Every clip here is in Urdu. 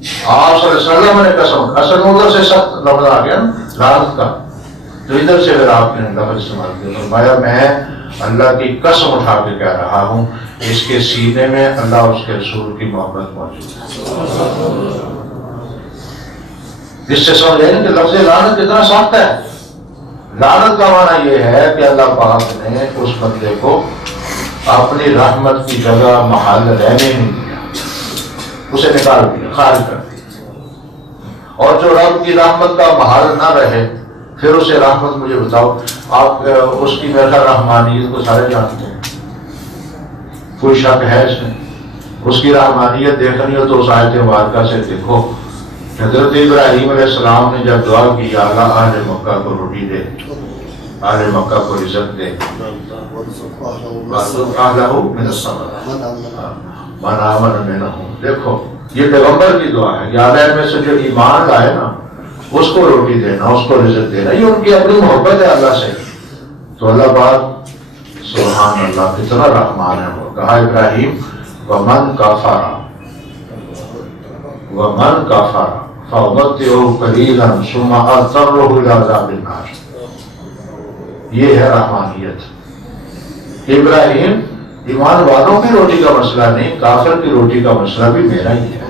آپ صلی اللہ علیہ وسلم نے قسم، اصل ادھر سے سخت لفظ آ گیا لعنت کا، تو ادھر سے پھر آپ نے لفظ استعمال کیا، فرمایا میں اللہ کی قسم اٹھا کے کہہ رہا ہوں اس کے سینے میں اللہ اور اس کے رسول کی محبت موجود ہے۔ اس سے سمجھ لیں کہ لفظ لعنت کتنا سخت ہے۔ لعنت کا معنی یہ ہے کہ اللہ پاک نے اس بندے کو اپنی رحمت کی جگہ محل رہنے نہیں دیا، اسے نکال دیا، خارج کر دیا۔ اور جو رب کی رحمت کا محل نہ رہے پھر اسے رحمت، مجھے بتاؤ آپ اس کی میرا رحمانیت کو سارے جانتے ہیں، کوئی شک ہے اس میں؟ اس کی رحمانیت دیکھنی ہو تو اس آیت مبارکہ سے دیکھو۔ حضرت ابراہیم علیہ السلام نے جب دعا کی یا اللہ اہل مکہ کو روٹی دے، اہل مکہ کو رزق دے، من آمن منہم، دیکھو یہ پیغمبر کی دعا ہے، یا اللہ میں سے جو ایمان لائے نا اس کو روٹی دینا، اس کو رزق دینا، یہ ان کی اپنی محبت ہے اللہ سے۔ تو اللہ پاک سبحان اللہ کتنا رحمان ہے، وہ کہا ابراہیم ومن کفر ومن کفر فأمتعه قلیلا ثم اضطرہ الی عذاب النار۔ یہ ہے رحمانیت۔ ابراہیم ایمان والوں کی روٹی کا مسئلہ نہیں، کافر کی روٹی کا مسئلہ بھی میرا ہی ہے،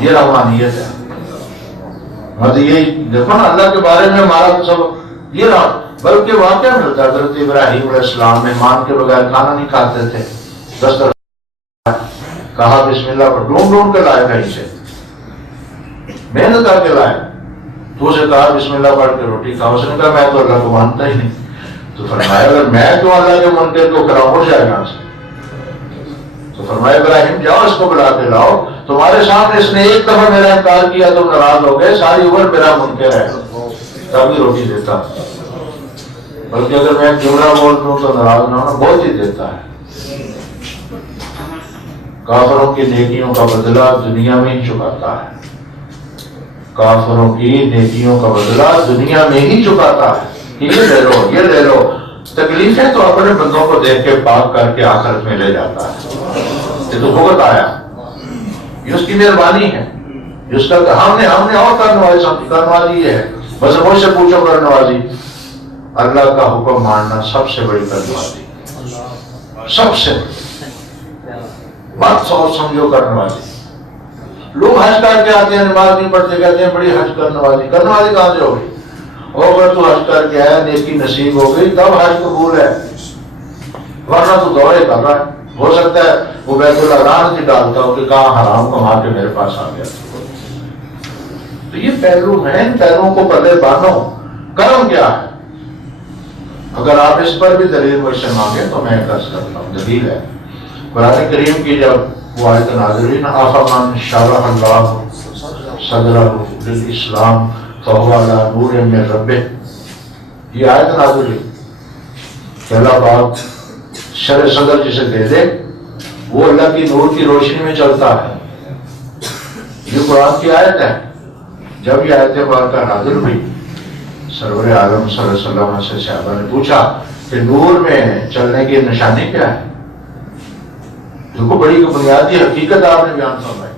یہ رحمانیت ہے۔ مطلب یہ دیکھو نا اللہ کے بارے میں ہمارا سب یہ رہا، بلکہ واقعہ ملتا ہے حضرت ابراہیم علیہ السلام مہمان کے بغیر کھانا نہیں کھاتے تھے، دسترخوان کہا بسم اللہ پر، ڈھونڈ ڈھونڈ کے لائے کہیں سے، محنت کر کے لائے، تو اسے کہا بسم اللہ پڑھ کے روٹی کھاؤ، اس نے کہا میں تو اللہ کو مانتا ہی نہیں، تو فرمایا اگر میں تو اللہ کے منکر کو کھڑا ہو جائے گا، تو فرمایا ابراہیم جاؤ اس کو بلا کے لاؤ، تمہارے سامنے اس نے ایک دفعہ میرا انکار کیا تم ناراض ہو گئے، ساری عمر میرا منکر ہے، تبھی روٹی دیتا، بلکہ اگر میں جملہ بول دوں تو ناراض نہ ہونا، بہت ہی دیتا ہے۔ کافروں کی نیکیوں کا بدلہ دنیا میں ہی چکاتا ہے، کافروں کی نیکیوں کا بدلہ دنیا میں ہی چکاتا ہے، یہ لے لو یہ لے لو، تکلیفیں تو اپنے بندوں کو دیکھ کے پاک کر کے آخرت میں لے جاتا ہے۔ یہ تو بھگت آیا، یہ اس کی مہربانی ہے، جس کا ہم نے اور کرنوازی یہ ہے، بس مجھ سے پوچھو کرنوازی، اللہ کا حکم ماننا سب سے بڑی کرنوازی، سب سے بات سوچ سمجھو کرنوازی۔ لوگ حج کر کے آتے ہیں نماز نہیں پڑھتے، کہتے ہیں بڑی حج کرنوازی، کرنوازی کہاں سے ہوگی؟ اور اگر تو حج کر کے آیا نیکی نصیب ہو گئی تب حج قبول ہے، ورنہ تو دورے کر رہا ہے، ہو سکتا ہے وہ بیت اللہ لعنت ہی ڈالتا ہو کہ کہاں حرام کما کے میرے پاس آ گیا۔ تو یہ پہلو ہیں، ان پہلوؤں کو پلے باندھو۔ کرم کیا ہے؟ اگر آپ اس پر بھی دلیل مجھ سے مانگے تو میں عرض کرتا ہوں، دلیل ہے قرآن کریم کی، جب وہ آیت نازل ہوئی نا افمن شرح اللہ صدرہ للاسلام فہو علی نور من ربہ، یہ آیت نازل ہوئی کہ اللہ پاک شرع صدر جسے دے دے وہ اللہ کی نور کی روشنی میں چلتا ہے، یہ قرآن کی آیت ہے۔ جب یہ آیت مبارکہ نازل ہوئی سرور عالم صلی اللہ علیہ وسلم سے صحابہ نے پوچھا کہ نور میں چلنے کی نشانی کیا ہے؟ دیکھو بڑی بنیادی حقیقت آپ نے بیان فرمائی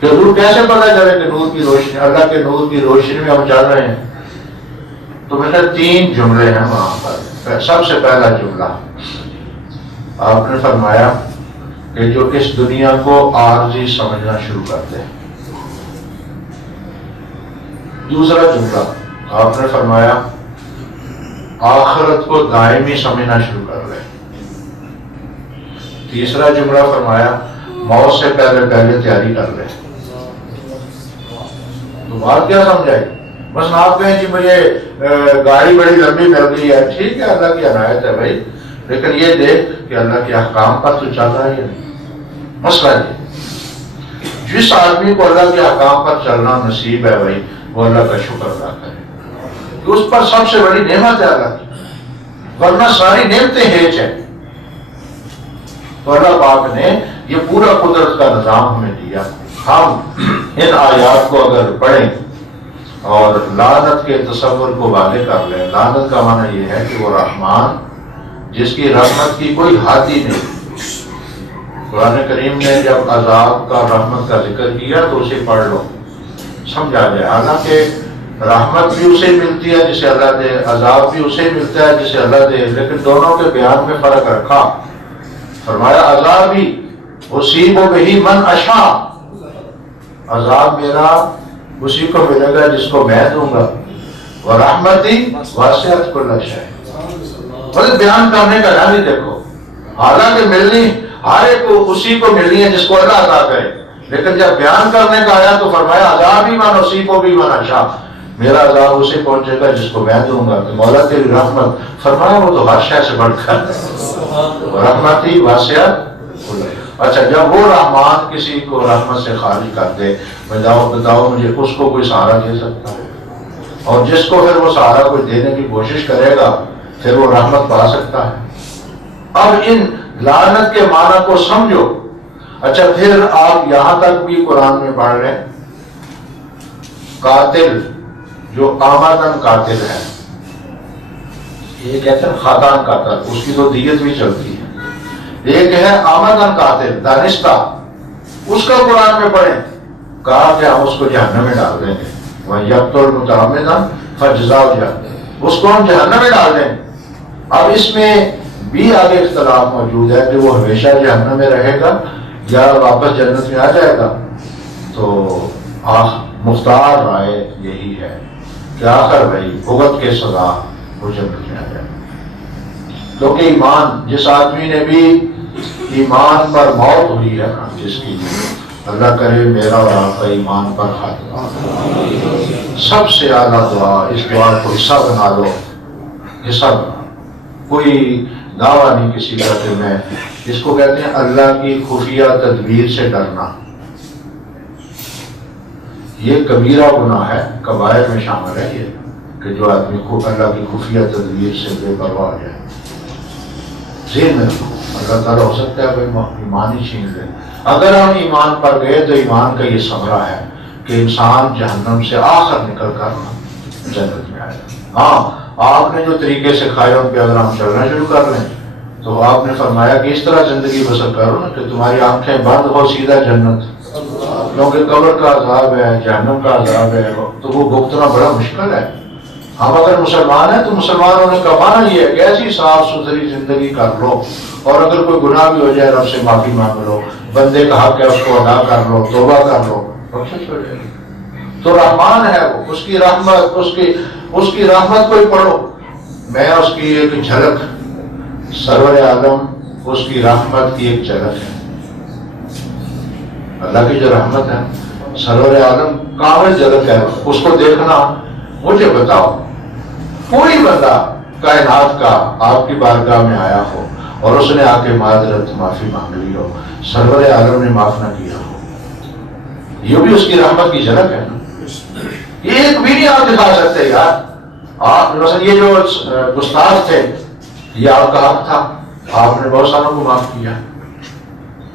کہ نور کیسے پتہ چلے کہ نور کی روشنی، اللہ کے نور کی روشنی میں ہم چل رہے ہیں؟ تو میں نے 3 جملے ہیں وہاں پر۔ سب سے پہلا جملہ آپ نے فرمایا کہ جو اس دنیا کو عارضی سمجھنا شروع کرتے ہیں۔ دوسرا جملہ آپ نے فرمایا آخرت کو دائمی سمجھنا شروع کر لیں۔ تیسرا جملہ فرمایا موت سے پہلے تیاری کر لیں۔ تو بات کیا سمجھائی؟ بس آپ کہیں جی مجھے گاڑی بڑی لمبی مل گئی ہے، ٹھیک ہے اللہ کی عنایت ہے بھائی، لیکن یہ دیکھ کہ اللہ کے احکام پر تو چل رہا ہے یا نہیں۔ مسئلہ یہ جس آدمی کو اللہ کے احکام پر چلنا نصیب ہے بھائی وہ اللہ کا شکر ادا کرے، کہ اس پر سب سے بڑی نعمت ہے اللہ کی، ورنہ ساری نعمتیں ہیچ ہیں۔ تو اللہ پاک نے یہ پورا قدرت کا نظام ہمیں دیا، ہم ان آیات کو اگر پڑھیں اور لعنت کے تصور کو واضح کر لیں۔ لعنت کا معنی یہ ہے کہ وہ رحمان جس کی رحمت کی کوئی حد ہی نہیں، قرآن کریم نے جب عذاب کا رحمت کا ذکر کیا تو اسے پڑھ لو، سمجھا جائے۔ حالانکہ رحمت بھی اسے ملتی ہے جسے اللہ دے، عذاب بھی اسے ملتا ہے جسے اللہ دے، لیکن دونوں کے بیان میں فرق رکھا۔ فرمایا عذاب بھی اصیب بہ من اشاء، عذاب میرا اسی کو ملے گا جس کو میں دوں گا، ورحمتی واسعت کل شیء، مطلب بیان کرنے کا ڈھنگ ہی دیکھو۔ حالانکہ ملنی ہر ایک کو اسی کو ملنی ہے جس کو اللہ عطا کرے، لیکن جب بیان کرنے کا آیا تو فرمایا عذاب ہی من اصیب بہ من اشاء، میرا عذاب اسے پہنچے گا جس کو میں دوں گا۔ تو مولا تیری رحمت، فرمایا وہ تو ہر شے سے بڑھ کر رحمتی واسعت کل شیء۔ اچھا جب وہ رحمان کسی کو رحمت سے خالی کر دے، بتاؤ مجھے اس کو کوئی سہارا دے سکتا ہے؟ اور جس کو پھر وہ سہارا کوئی دینے کی کوشش کرے گا پھر وہ رحمت پا سکتا ہے۔ اب ان لعنت کے معنی کو سمجھو۔ اچھا پھر آپ یہاں تک بھی قرآن میں پڑھ رہے ہیں قاتل جو آمدن قاتل ہے، یہ کہتے ہیں خاتان قاتل، اس کی تو دیت بھی چلتی ہے۔ ایک ہے آمدن قاتل دانستہ، اس کا قرآن میں پڑھیں، کہا کہ ہم اس کو جہنم میں ڈال دیں گے، وَيَقْتُلْ مُتَعَمِّدًا فَجْزَاؤُ جَهَنَّمَ، اس کو ہم جہنم میں ڈال دیں۔ اب اس میں بھی آگے اختلاف موجود ہے کہ وہ ہمیشہ جہنم میں رہے گا یا واپس جنت میں آ جائے گا۔ تو مختار رائے یہی ہے کہ آخر بھائی بھگت کے سزا وہ جنت میں آ جائے گا، کیونکہ ایمان جس آدمی نے بھی ایمان پر موت ہوئی ہے نا، جس کی اللہ کرے میرا اور آپ کا ایمان پر خاتمہ، سب سے اعلیٰ دعا، اس دعا کو حصہ بنا لو، حصہ بنا، کوئی دعویٰ نہیں کسی کا کہ میں، اس کو کہتے ہیں اللہ کی خفیہ تدبیر سے ڈرنا۔ یہ کبیرہ گناہ ہے، کبائر میں شامل ہے یہ، کہ جو آدمی کو اللہ کی خفیہ تدبیر سے بے پرواہ ہو جائے۔ ذہن میں رکھو، اللہ تعالیٰ ہو سکتا ہے ایمان ہی چھین لے۔ اگر ہم ایمان پر گئے تو ایمان کا یہ ثمرہ ہے کہ انسان جہنم سے آخر نکل کر جنت میں آئے۔ ہاں آپ نے جو طریقے سے کھائے ان پہ اگر ہم چلنا شروع کر لیں تو آپ نے فرمایا کہ اس طرح زندگی بسر کرو نا کہ تمہاری آنکھیں بند ہو سیدھا جنت، کیونکہ قبر کا عذاب ہے، جہنم کا عذاب ہے، تو وہ بھگتنا بڑا مشکل ہے۔ ہم اگر مسلمان ہیں تو مسلمانوں نے کمانا یہ ہے کہ ایسی صاف ستھری زندگی کر لو، اور اگر کوئی گناہ بھی ہو جائے رب سے معافی مانگ لو، بندے کا حق ہے اس کو ادا کر لو، توبہ کر لو، بخشش ہو جائے گی۔ تو رحمان ہے وہ، اس کی رحمت، اس کی رحمت کو ہی پڑھو۔ میں اس کی ایک جھلک، سرور عالم اس کی رحمت کی ایک جھلک ہے۔ اللہ کی جو رحمت ہے سرور عالم کامل جھلک ہے، اس کو دیکھنا۔ مجھے بتاؤ کوئی بندہ کائنات کا آپ کی بارگاہ میں آیا ہو اور اس نے آ کے معذرت معافی مانگ لی ہو، سرور عالم نے معاف نہ کیا ہو، یہ بھی اس کی رحمت کی جھلک ہے نا۔ یہ ایک بھی نہیں آپ دکھا سکتے یار۔ آپ مثلا یہ جو گستاخ تھے، یہ آپ کا حق تھا، آپ نے بہت ساروں کو معاف کیا،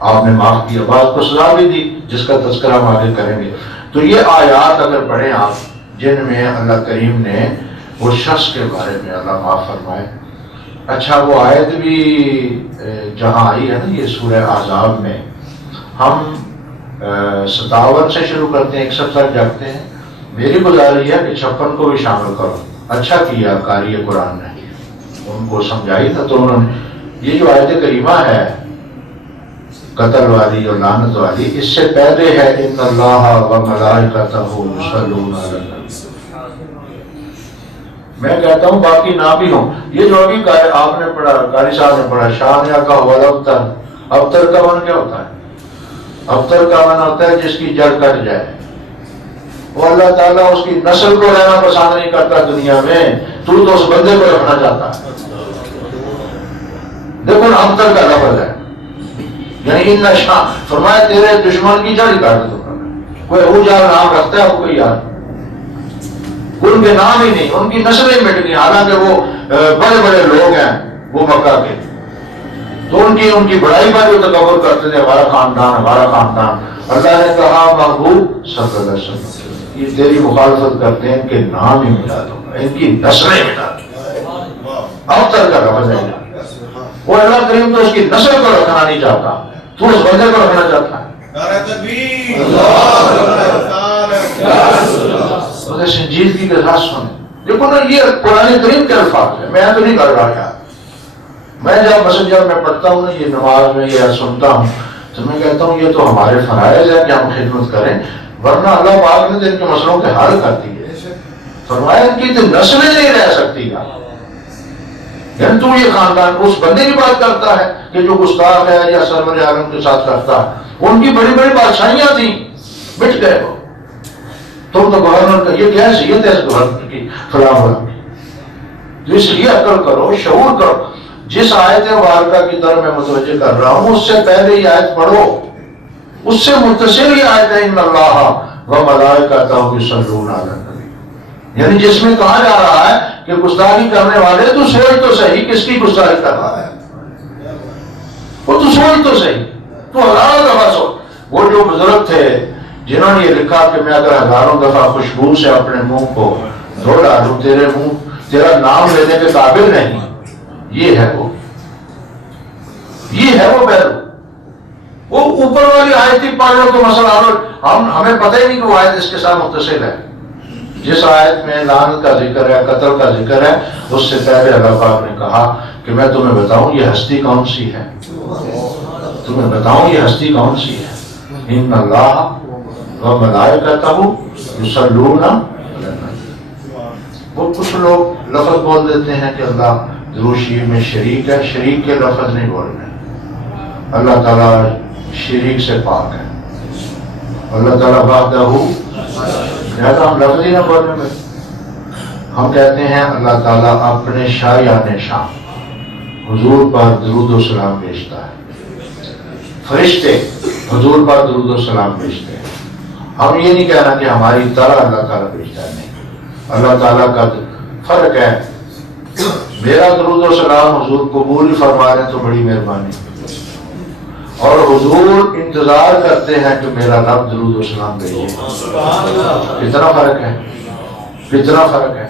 آپ نے معاف کیا، بعض کو سزا بھی دی جس کا تذکرہ ہم آگے کریں گے۔ تو یہ آیات اگر پڑھیں آپ جن میں اللہ کریم نے وہ شخص کے بارے میں اللہ معاف فرمائے۔ اچھا وہ آیت بھی جہاں آئی ہے نا یہ سورہ احزاب میں، ہم 57 سے شروع کرتے ہیں 61 تک جاتے ہیں۔ میری گزارش ہے کہ 56 کو بھی شامل کرو۔ اچھا کیا قاری قرآن نے ان کو سمجھائی تھا، تو انہوں نے یہ جو آیت کریمہ ہے قتل والی اور لعنت والی، اس سے پہلے ہے ان اللہ و ملائکتہ یصلون علی النبی۔ میں کہتا ہوں باقی نہ بھی ہوں، یہ جو ابھی آپ نے پڑھا، قاری صاحب نے پڑھا، شان یا کا ابتر، ابتر کا من کیا ہوتا ہے؟ ابتر کا من ہوتا ہے جس کی جڑ کٹ جائے، وہ اللہ تعالیٰ اس کی نسل کو رہنا پسند نہیں کرتا دنیا میں، تو اس بندے کو رکھنا چاہتا ہے۔ دیکھو نا ابتر کا لفظ ہے، یعنی ان نشا فرمایا تیرے دشمن کی جڑ کاٹ دوں گا۔ کوئی ابو جہل نام رکھتا ہے وہ کوئی یار، ان کے نام ہی نہیں، ان کی نسلیں مٹ گئی، حالانکہ وہ بڑے بڑے لوگ ہیں وہ مکہ کے، تو ان کی بڑائی پر جو تکبر کرتے تھے، ہمارا خاندان ہمارا خاندان۔ اللہ نے کہا محبوب صلی اللہ علیہ وسلم یہ تیری مخالفت کرتے ہیں، ان کے نام ہی مٹا دوں گا، ان کی نسلیں مٹا دوں گا۔ ابتر کا لفظ ہے، وہ اللہ کریم تو اس کی نسل کو رکھنا نہیں چاہتا، تو اس بندے کو رکھنا چاہتا ہے. سنجیدگی کے ساتھ سنیں. دیکھو نا یہ قرآن کریم کے الفاظ ہے, میں تو نہیں کر رہا یار. میں جب میں پڑھتا ہوں نا یہ نماز میں یا سنتا ہوں تو میں کہتا ہوں یہ تو ہمارے فرائض ہے کہ ہم خدمت کریں, ورنہ اللہ پاک نے ان کے مسئلوں کے حل کر دیے. فرمایا ان کی تو نسلیں نہیں رہ سکتی. یعنی تو یہ خاندان اس بندے کی بات کرتا ہے کہ جو گستاخ ہے یا سرور عالم کے ساتھ کرتا ہے. ان کی بڑی بڑی بادشاہیاں تھیں, مٹ گئے وہ. تم تو گورنر کا یہ کیا حیثیت ہے اس گورنر کی فلاں فلاں کی. تو اس لیے عقل کرو, شعور کرو. جس آیت مبارکہ کی طرف میں متوجہ کر رہا ہوں اس سے پہلے یہ آیت پڑھو, اس سے متصل یہ آیت ہے ان اللہ و ملائکتہ یصلون علی النبی. یعنی جس میں کہا جا رہا ہے کہ گستاخی کرنے والے تو سوچ تو صحیح کس کی گستاخی کر رہا ہے, وہ تو سوچ تو صحیح, تو ہزاروں دفعہ سوچ. وہ جو بزرگ تھے جنہوں نے یہ لکھا کہ میں اگر ہزاروں دفعہ خوشبو سے اپنے منہ کو دھو ڈالوں تیرا نام لینے کے قابل نہیں, یہ ہے وہ پہلو. وہ اوپر والی آیت ہی پڑھ لو تو مسئلہ ہمیں پتہ ہی نہیں کہ وہ آیت اس کے ساتھ متصل ہے. جس آیت میں لعنت کا ذکر ہے, قتل کا ذکر ہے, اس سے پہلے اللہ پاک نے کہا کہ میں تمہیں بتاؤں یہ ہستی کون سی ہے, تمہیں بتاؤں یہ ہستی کون سی ہے. ان اللہ و ملائکتہ یصلون علی النبی. وہ کچھ لوگ لفظ بول دیتے ہیں کہ اللہ دروشی میں شریک ہے, شریک کے لفظ نہیں بول رہے. اللہ تعالیٰ شریک سے پاک ہے. اللہ تعالیٰ وحدہ, لہذا ہم لفظ ہی نہ بولنے میں ہم کہتے ہیں اللہ تعالیٰ اپنے شایان شان حضور پر درود و سلام بھیجتا ہے. فرشتے حضور پر درود و سلام بھیجتے ہیں. ہم یہ نہیں کہنا کہ ہماری طرح اللہ تعالیٰ بھیجتا ہے, نہیں. اللہ تعالیٰ کا فرق ہے. میرا درود و سلام حضور قبول فرما رہے تو بڑی مہربانی, اور حضور انتظار کرتے ہیں کہ میرا رب درود و سلام بھیجے. کتنا فرق ہے, کتنا فرق ہے.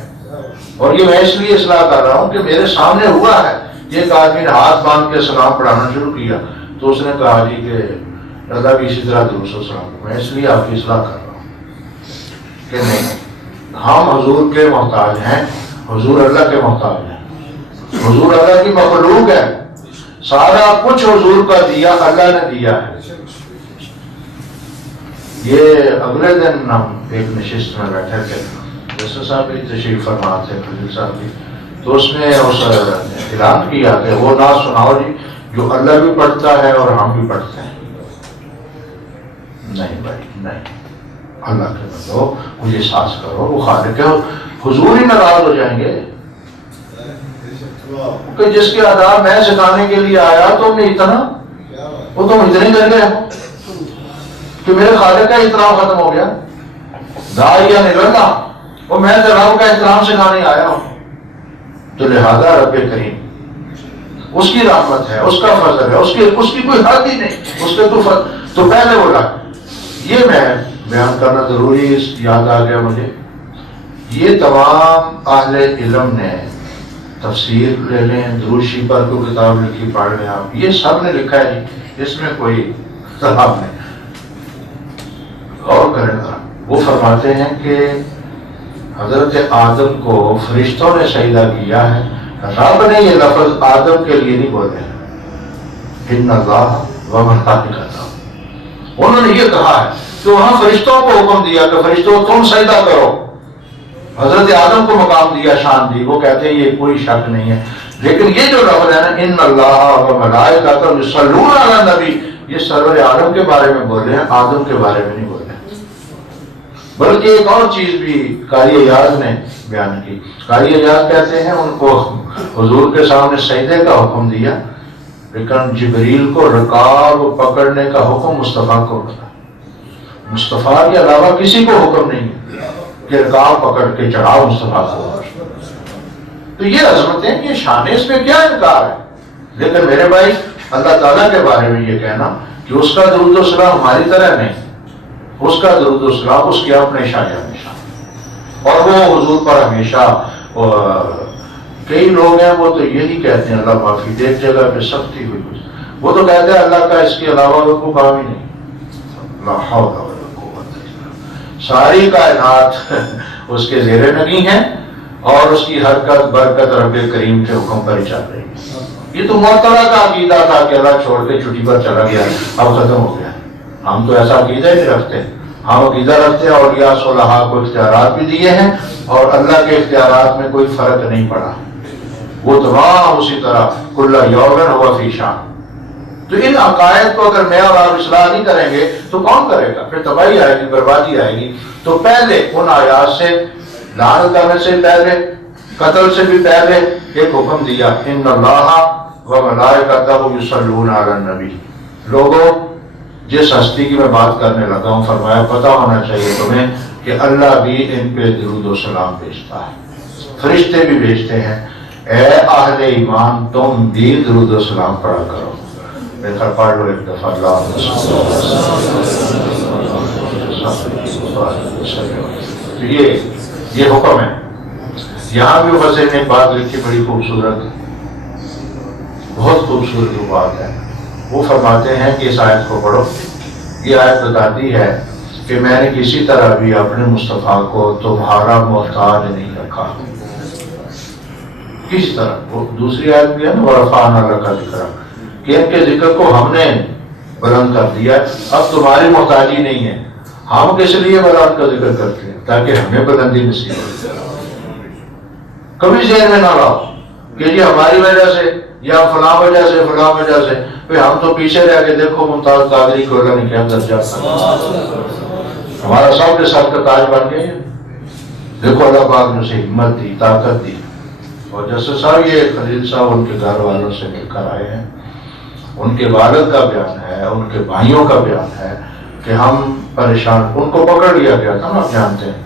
اور یہ میں اس لیے اصلاح کر رہا ہوں کہ میرے سامنے ہوا ہے. ایک آدمی نے ہاتھ باندھ کے سلام پڑھانا شروع کیا تو اس نے کہا جی کہ رضا بھی اسی طرح درود و سلام. میں اس لیے آپ کی اصلاح کر رہا ہوں کہ نہیں, ہم حضور کے محتاج ہیں, حضور اللہ کے محتاج ہیں. حضور اللہ کی مخلوق ہے, سارا کچھ حضور کا دیا اللہ نے دیا ہے. یہ اگلے دن ہم ایک نشست میں بیٹھے تھے, جیسے صاحب بھی تشریف فرما تھے, خلیل صاحب بھی, تو اس نے اعلان کیا کہ وہ نعت سناؤ جی جو اللہ بھی پڑھتا ہے اور ہم بھی پڑھتے ہیں. نہیں بھائی نہیں, اللہ کے بندو مجھے احساس کرو وہ خالق ہے. حضور ہی ناراض ہو جائیں گے کہ جس کے آداب میں سکھانے کے لیے آیا تو میں اتنا, وہ تم اتنے کر گئے کہ میرے خالق کا احترام ختم ہو گیا. داعیہ نکلنا وہ میں رب کا احترام سکھانے آیا ہوں. تو لہذا رب کریم اس کی رحمت ہے, اس کا فضل ہے, اس کی کوئی حد ہی نہیں, اس کے تو پہلے بولا. یہ میں بیان کرنا ضروری ہے, یاد آ گیا مجھے. یہ تمام اہل علم نے تفسیر لے لیں, دروشی پر کوئی کتاب لکھی پڑھ لیں آپ, یہ سب نے لکھا ہے جی, اس میں کوئی صحاب نہیں. غور کریں گا, وہ فرماتے ہیں کہ حضرت آدم کو فرشتوں نے سجدہ کیا ہے, رب نے یہ لفظ آدم کے لیے نہیں بولے. ان اللہ و ملائکتہ, انہوں نے یہ کہا ہے کہ وہاں فرشتوں کو حکم دیا کہ فرشتوں تم سجدہ کرو. حضرت آدم کو مقام دیا, شان دی. وہ کہتے ہیں یہ کوئی شک نہیں ہے, لیکن یہ جو لفظ ہے نا ان اللہ و ملائکتہ یصلون علی النبی, یہ سرور عالم کے بارے میں بول رہے ہیں, آدم کے بارے میں نہیں بول رہے. بلکہ ایک اور چیز بھی قاری ایاز نے بیان کی. قاری ایاز کہتے ہیں ان کو حضور کے سامنے سجدے کا حکم دیا, لیکن جبریل کو رکاب پکڑنے کا حکم مصطفیٰ کو ملا. مصطفیٰ کے علاوہ کسی کو حکم نہیں کہ رکاب پکڑ کے چڑھاؤ مصطفیٰ کو. تو یہ عظمتیں, یہ شان, اس میں کیا انکار ہے. لیکن میرے بھائی اللہ تعالیٰ کے بارے میں یہ کہنا کہ اس کا درود و سلام ہماری طرح نہیں, اس کا درود و سلام اس کے اپنے شایان نشان, اور وہ حضور پر ہمیشہ. کئی لوگ ہیں وہ تو یہی کہتے ہیں اللہ معافی دے, ایک جگہ پہ سختی ہوئی, وہ تو کہتے ہیں اللہ کا اس کے علاوہ کو کام ہی نہیں. لا حول ولا قوت الا باللہ. ساری کائنات اس کے زیر نگی ہیں اور اس کی حرکت برکت رب کریم کے حکم پر ہی چل رہی ہے. یہ تو معطلہ کا عقیدہ تھا کہ اللہ چھوڑ کے چھٹی پر چلا گیا اب ختم ہو گیا. ہم تو ایسا عقیدہ ہی نہیں رکھتے. ہم عقیدہ رکھتے ہیں اولیاء صلحاء کو اختیارات بھی دیے ہیں اور اللہ کے اختیارات میں کوئی فرق نہیں پڑا. وہ تمام اسی طرح کل یوم ہوا فی شان. تو ان عقائد کو اگر میں اور آپ اصلاح نہیں کریں گے تو کون کرے گا؟ پھر تباہی آئے گی، بربادی آئے گی. تو پہلے ان آیات سے لعنت کرنے سے پہلے، قتل سے بھی پہلے ایک حکم دیا، ان اللہ و ملائکتہ یصلون علی النبی. لوگوں جس ہستی کی میں بات کرنے لگا ہوں فرمایا پتہ ہونا چاہیے تمہیں کہ اللہ بھی ان پہ درود و سلام بھیجتا ہے، فرشتے بھی بھیجتے ہیں. اے اہل ایمان تم بھی درود و سلام پڑھا کرو. میرے گھر پڑھ لو ایک دفعہ اللہ. یہ حکم ہے. یہاں بھی وزیر نے بات لکھی بڑی خوبصورت، بہت خوبصورت وہ بات ہے. وہ فرماتے ہیں کہ اس آیت کو پڑھو. یہ آیت بتاتی ہے کہ میں نے کسی طرح بھی اپنے مصطفیٰ کو تمہارا محتاج نہیں رکھا. کس طرح؟ وہ دوسری آیت بھی ہے نا وَرَفَعْنَا لَكَ ذِكْرَكَ، کہ ان کے ذکر کو ہم نے بلند کر دیا. اب تمہاری محتاجی نہیں ہے. ہم کس لیے بلند کا ذکر کرتے ہیں؟ تاکہ ہمیں بلندی نصیب ہو. کبھی ذہن میں نہ لاؤ کہ جی ہماری وجہ سے یا فلاں وجہ سے فلاں وجہ سے. پھر ہم تو پیچھے رہ کے دیکھو ممتاز قادری کو اللہ نے کیا درجہ ہمارا سب کے سر کا تاج بن گئے. دیکھو اللہ پاک نے اسے ہمت دی، طاقت دی. اور جیسے صاحب یہ خلیل صاحب ان کے گھر والوں سے مل کر آئے ہیں، ان کے والد کا بیان ہے، ان کے بھائیوں کا بیان ہے کہ ہم پریشان. ان کو پکڑ لیا گیا تھا نا، آپ جانتے ہیں،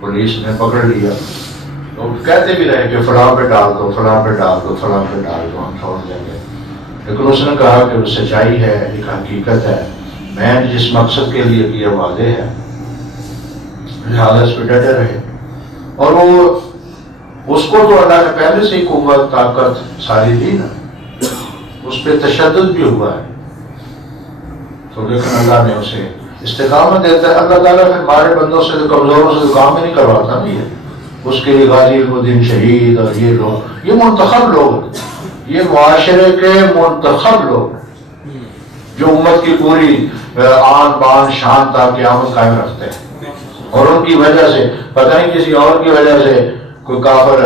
پولیس نے پکڑ لیا. تو کہتے بھی رہے کہ فلاں پہ ڈال دو، فلاں پہ ڈال دو، فلاں پہ ڈال دو، ہم چھوڑ دیں گے. لیکن اس نے کہا کہ وہ سچائی ہے، ایک حقیقت ہے، میں نے جس مقصد کے لیے کیا واضح ہے، لہٰذا اس پہ ڈٹے رہے. اور وہ اس کو تو اللہ نے پہلے سے ہی قوت طاقت ساری دی نا، اس پہ تشدد بھی ہوا ہے تو لیکن اللہ نے اسے استقامت دیتا ہے. اللہ تعالیٰ پھر ہمارے بندوں سے کمزوروں سے کام ہی نہیں کرواتا نہیں ہے. اس کے لیے غازی الدین شہید اور یہ لوگ، یہ منتخب لوگ، یہ معاشرے کے منتخب لوگ جو امت کی پوری آن بان شان تا قیامت قائم رکھتے ہیں. اور ان کی وجہ سے پتہ نہیں کسی اور کی وجہ سے کوئی کافر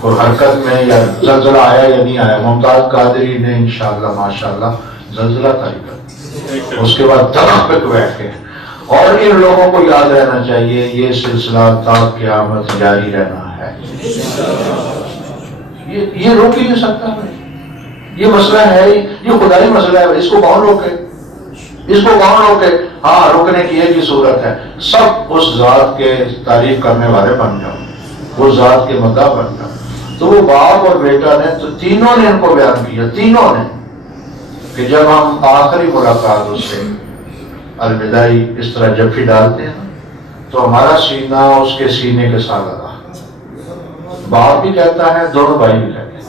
کوئی حرکت میں یا زلزلہ آیا یا نہیں آیا. ممتاز قادری نے انشاءاللہ ماشاءاللہ زلزلہ طاری کر، اس کے بعد دھڑک پہ بیٹھ کے. اور ان لوگوں کو یاد رہنا چاہیے یہ سلسلہ تا قیامت جاری رہنا ہے. یہ روک ہی نہیں سکتا. یہ مسئلہ ہے، یہ خدائی مسئلہ ہے. اس کو کون روکے؟ اس کو کون روکے؟ ہاں روکنے کی ایک ہی صورت ہے، سب اس ذات کے تعریف کرنے والے بن جاؤ، اس ذات کے مداح بن جاؤ. تو وہ باپ اور بیٹا نے تو تینوں نے ان کو بیان کیا، تینوں نے، کہ جب ہم آخری ملاقات اس سے الوداعی اس طرح جب ڈالتے ہیں تو ہمارا سینہ اس کے سینے کے ساتھ لگا. باپ بھی کہتا ہے، دونوں بھائی بھی کہتے ہیں.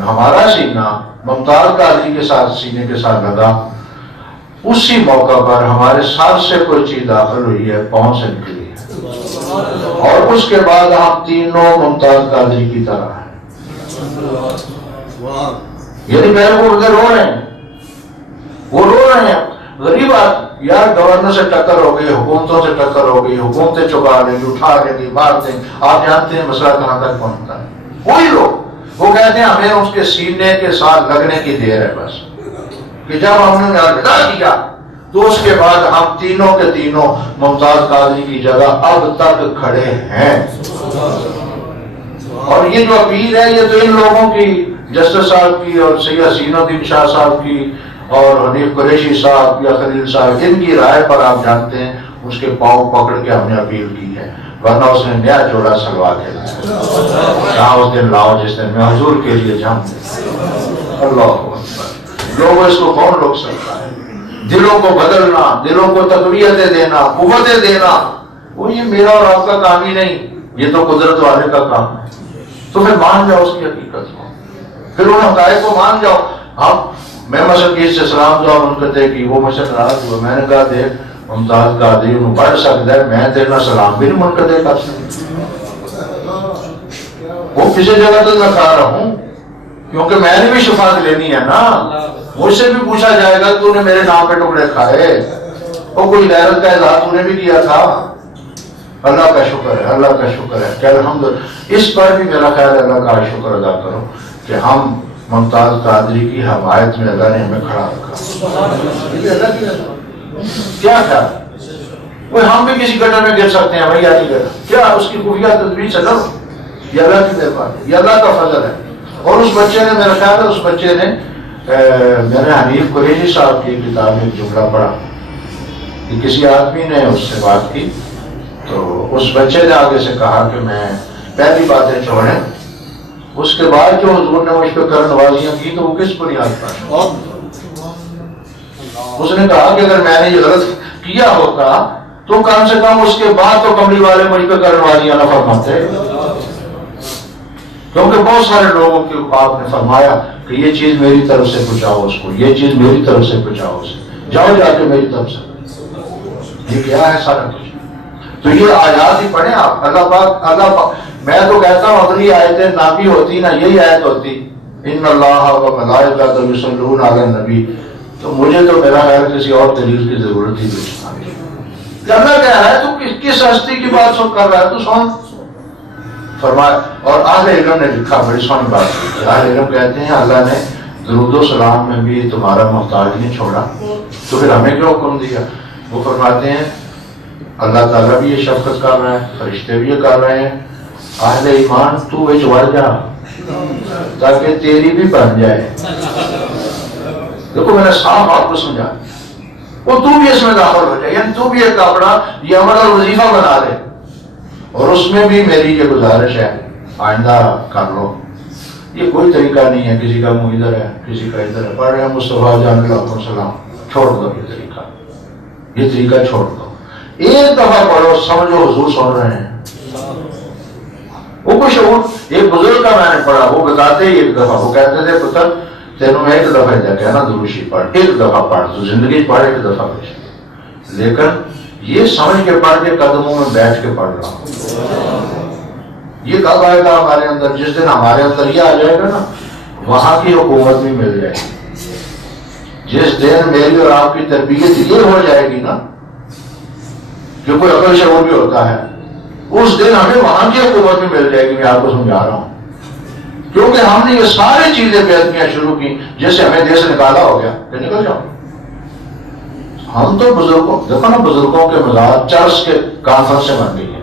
ہمارا سینہ ممتاز قادری کے ساتھ سینے کے ساتھ لگا. اسی موقع پر ہمارے سر سے کوئی چیز داخل ہوئی ہے، پاؤں سے نکلی ہے، اور اس کے بعد ہم تینوں ممتاز قادری کی طرح ہیں. یعنی میرے کو ادھر رو رہے ہیں، وہ رو رہے ہیں. غریب یار گورنر سے ٹکر ہو گئی، حکومتوں سے ٹکر ہو گئی، حکومتیں چکا لیں گی، اٹھا لیں گی، مار دیں گی. آپ جانتے ہیں مسئلہ کہاں تک پہنچتا ہے. وہی لوگ وہ کہتے ہیں ہمیں اس کے سینے کے ساتھ لگنے کی دیر ہے بس، کہ جب ہم نے الوداع کیا تو اس کے بعد ہم تینوں کے تینوں ممتاز قادری کی جگہ اب تک کھڑے ہیں. اور یہ جو اپیل ہے یہ تو ان لوگوں کی، جسٹس صاحب کی اور سید حسین الدین شاہ صاحب کی اور حنیف قریشی صاحب یا خلیل صاحب، ان کی رائے پر آپ جانتے ہیں اس کے پاؤں پکڑ کے ہم نے اپیل کی ہے. ورنہ اس نے نیا جوڑا سلوا کے لایا. کہاں اس دن لاؤ جس دن میں حضور کے لیے جان دیں. اللہ اکبر. لوگوں اس کو کون روک سکتا ہے؟ دلوں کو بدلنا، دلوں کو تقویتیں دینا، قوتیں دینا، وہ یہ میرا اور آپ کا کام ہی نہیں، یہ تو قدرت والے کا کام ہے. تو پھر مان جاؤ اس کی حقیقت کو. پھر ان حقائق کو مان جاؤ. اب میں مثلا کس سے سلام دعا منقطع کی، وہ مجھ سے ناراض ہوا، میں نے کہا دیکھ ممتاز قادری انہوں پڑھ سکتا ہے، میں تیرا سلام بھی نہیں منقطع کر سکتا. وہ کسی جگہ تو میں کھا رہا ہوں، کیونکہ میں نے بھی شفاعت لینی ہے نا. مجھ سے بھی پوچھا جائے گا تو نے میرے نام پہ ٹکڑے کھائے، وہ کوئی غیرت کا اظہار تو نے بھی کیا تھا. اللہ کا شکر ہے، اللہ کا شکر ہے کہ الحمدللہ اس پر بھی میرا خیال اللہ کا شکر ادا کرو کہ ہم ممتاز قادری کی حمایت میں اللہ نے ہمیں کھڑا رکھا. یہ اللہ کی کیا تھا، وہ ہم بھی کسی گٹر میں گر سکتے ہیں بھائی، نہیں گر کیا اس کی خفیہ تدبیر سے کرو. یہ اللہ کی مہربانی، یہ اللہ کا فضل ہے. اور اس بچے نے، میرا خیال ہے اس بچے نے، میں نے حنیف قریشی صاحب کی کتاب میں ایک جملہ پڑھا کہ کسی آدمی نے اس سے بات کی تو اس بچے نے آگے سے کہا کہ میں پہلی باتیں چھوڑیں، اس کے بعد جو حضور نے مجھ پہ کرن نوازیاں کی تو وہ کس بنیاد پر. اس نے کہا کہ اگر میں نے یہ غلط کیا ہوتا تو کم سے کم اس کے بعد تو کملی والے مجھ پہ کرن نوازیاں نہ فرماتے، کیونکہ بہت سارے لوگوں کے آپ نے فرمایا کہ یہ چیز میری طرف سے پہنچاؤ اس کو، یہ چیز میری طرف سے پہنچاؤ اسے، جاؤ جا کے میری طرف سے. یہ کیا ہے سارا کچھ؟ تو یہ آیات ہی پڑھیں آپ. اللہ پاک میں تو کہتا ہوں اگلی آیتیں نہ بھی ہوتی نہ یہی آیت ہوتی ان اللہ و ملائکتہ یصلون علی النبی، تو مجھے تو میرا خیال کسی اور دلیل کی ضرورت ہی نہیں. اللہ کہہ رہا ہے تو کس ہستی کی بات سن کر رہا ہے، تو سن فرمایا. اور اہل علم نے لکھا بڑی سونی بات کی، اہل علم کہتے ہیں اللہ نے درود و سلام میں بھی تمہارا محتاج نہیں چھوڑا تو پھر ہمیں کیوں حکم دیا. وہ فرماتے ہیں اللہ تعالیٰ بھی یہ شفقت کر رہا ہے، فرشتے بھی یہ کر رہے ہیں، اہل ایمان تو اجوڑ جا تاکہ تیری بھی بن جائے. دیکھو میں نے صاف آپ کو سمجھا، وہ تو بھی اس میں داخل ہو جائے، یعنی تو بھی ایک اپنا یہ عمل اور وظیفہ بنا لے. اور اس میں بھی میری یہ گزارش ہے آئندہ کر لو. یہ کوئی طریقہ نہیں ہے کسی کا منہ ادھر ہے کسی کا ادھر ہے. پڑھ رہے ہیں مصطفیٰ جان علیہ السلام، چھوڑ دو یہ طریقہ چھوڑ دو. ایک دفعہ پڑھو، سمجھو حضور سن رہے ہیں. وہ کچھ ایک بزرگ کا میں نے پڑھا، وہ بتاتے ہی ایک دفعہ وہ کہتے تھے پتر تینوں میں ایک دفعہ جا کے نا دروشی پڑھ، ایک دفعہ پڑھ تو زندگی پڑھ ایک دفعہ کچھ، لیکن یہ سمجھ کے پڑھ کے قدموں میں بیٹھ کے پڑھ رہا ہوں. یہ کب آئے گا ہمارے اندر؟ جس دن ہمارے اندر یہ آ جائے گا نا وہاں کی حکومت بھی مل جائے گی. جس دن میری اور آپ کی تربیت یہ ہو جائے گی نا کہ کوئی عقل شعور بھی ہوتا ہے، اس دن ہمیں وہاں کی حکومت بھی مل جائے گی. میں آپ کو سمجھا رہا ہوں کیونکہ ہم نے یہ ساری چیزیں بیعتیاں شروع کی جیسے ہمیں دیش نکالا ہو گیا کہ نکل جاؤ. ہم تو بزرگوں، دیکھو نا بزرگوں کے مزاج چرس کے کانفرنس سے بن گئی ہیں.